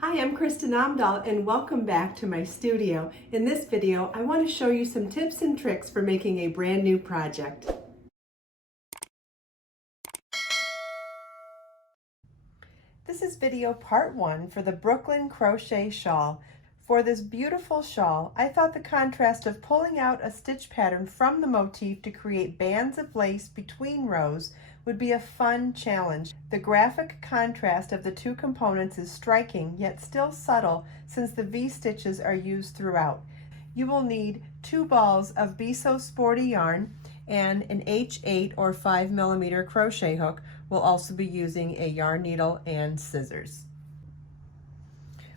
Hi, I'm Kristen Amdahl and welcome back to my studio. In this video, I want to show you some tips and tricks for making a brand new project. This is video part 1 for the Brooklynne Crochet Shawl. For this beautiful shawl, I thought the contrast of pulling out a stitch pattern from the motif to create bands of lace between rows would be a fun challenge. The graphic contrast of the two components is striking, yet still subtle since the V-stitches are used throughout. You will need 2 balls of Be So Sporty yarn and an H8 or 5mm crochet hook. We'll also be using a yarn needle and scissors.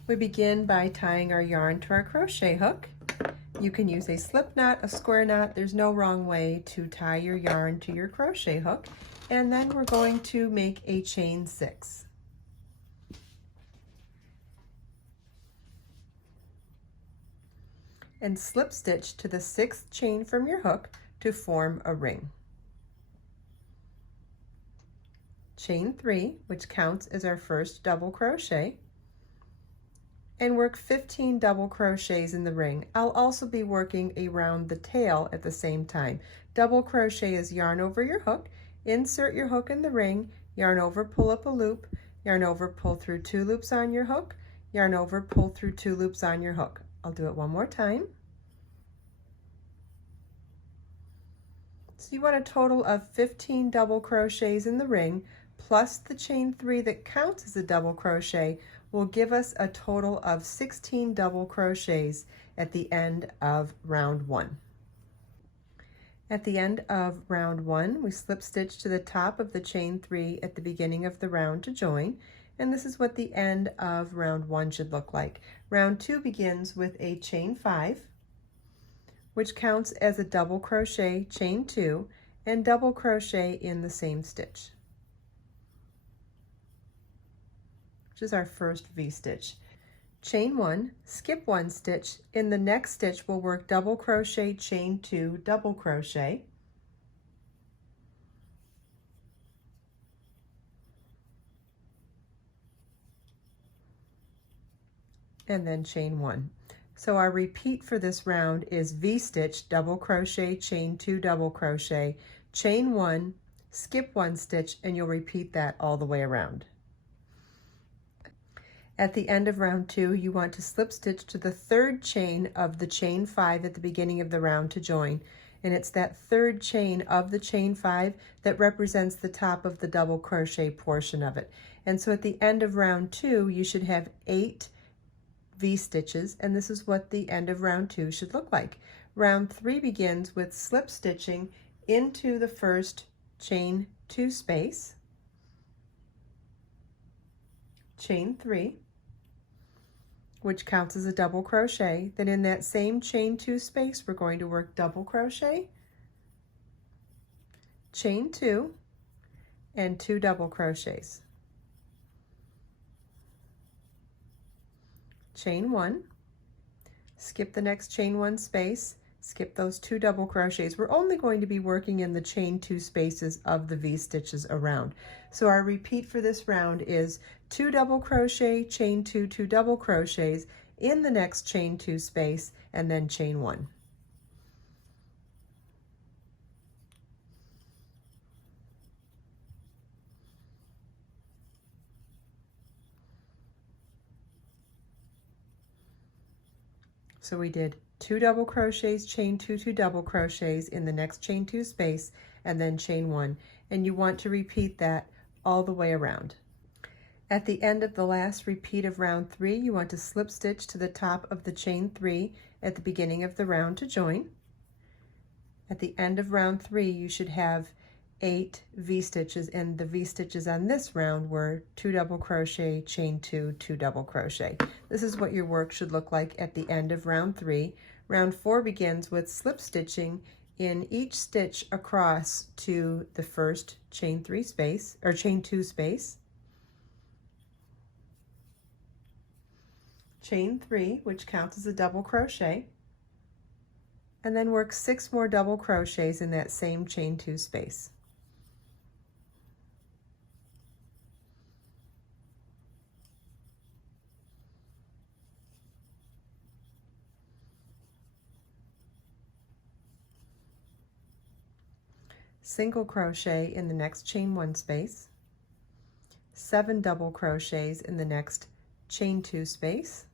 We begin by tying our yarn to our crochet hook. You can use a slip knot, a square knot. There's no wrong way to tie your yarn to your crochet hook. And then we're going to make a chain 6. And slip stitch to the 6th chain from your hook to form a ring. Chain 3, which counts as our first double crochet, and work 15 double crochets in the ring. I'll also be working around the tail at the same time. Double crochet is yarn over your hook, insert your hook in the ring, yarn over, pull up a loop, yarn over, pull through 2 loops on your hook, yarn over, pull through 2 loops on your hook. I'll do it one more time. So you want a total of 15 double crochets in the ring, plus the chain 3 that counts as a double crochet will give us a total of 16 double crochets at the end of round 1. At the end of round 1, we slip stitch to the top of the chain 3 at the beginning of the round to join, and this is what the end of round 1 should look like. Round 2 begins with a chain 5, which counts as a double crochet, chain 2, and double crochet in the same stitch, which is our first V-stitch. Chain 1, skip 1 stitch. In the next stitch, we'll work double crochet, chain 2, double crochet, and then chain 1. So our repeat for this round is V-stitch, double crochet, chain 2, double crochet, chain 1, skip 1 stitch, and you'll repeat that all the way around. At the end of round 2, you want to slip stitch to the 3rd chain of the chain 5 at the beginning of the round to join. And it's that 3rd chain of the chain 5 that represents the top of the double crochet portion of it. And so at the end of round 2, you should have 8 V-stitches, and this is what the end of round 2 should look like. Round 3 begins with slip stitching into the first chain 2 space, chain 3, which counts as a double crochet. Then in that same chain 2 space, we're going to work double crochet, chain 2, and 2 double crochets. Chain 1, skip the next chain 1 space, skip those 2 double crochets. We're only going to be working in the chain 2 spaces of the V-stitches around. So our repeat for this round is 2 double crochet, chain 2, 2 double crochets in the next chain 2 space, and then chain 1. So we did 2 double crochets, chain 2, 2 double crochets in the next chain 2 space, and then chain 1. And you want to repeat that all the way around. At the end of the last repeat of round 3, you want to slip stitch to the top of the chain 3 at the beginning of the round to join. At the end of round 3, you should have 8 V-stitches, and the V-stitches on this round were 2 double crochet, chain 2, 2 double crochet. This is what your work should look like at the end of round 3. Round 4 begins with slip stitching in each stitch across to the first chain 3 space, or chain 2 space, chain 3, which counts as a double crochet, and then work 6 more double crochets in that same chain 2 space. single crochet in the next chain 1 space, 7 double crochets in the next chain 2 space,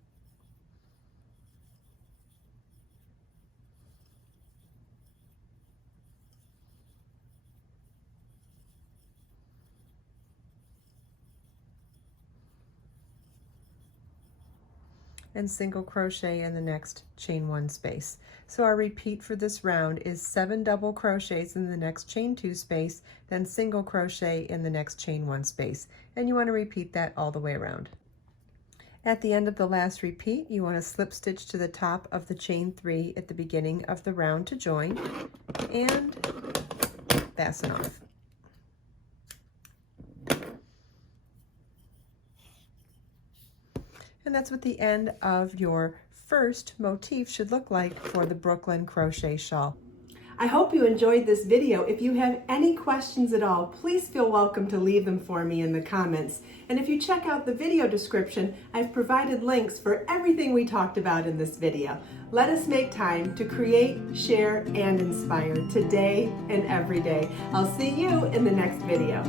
and single crochet in the next chain 1 space. So our repeat for this round is 7 double crochets in the next chain 2 space, then single crochet in the next chain 1 space. And you want to repeat that all the way around. At the end of the last repeat, you want to slip stitch to the top of the chain 3 at the beginning of the round to join and fasten off. And that's what the end of your first motif should look like for the Brooklynne Crochet Shawl. I hope you enjoyed this video. If you have any questions at all, please feel welcome to leave them for me in the comments. And if you check out the video description, I've provided links for everything we talked about in this video. Let us make time to create, share, and inspire today and every day. I'll see you in the next video.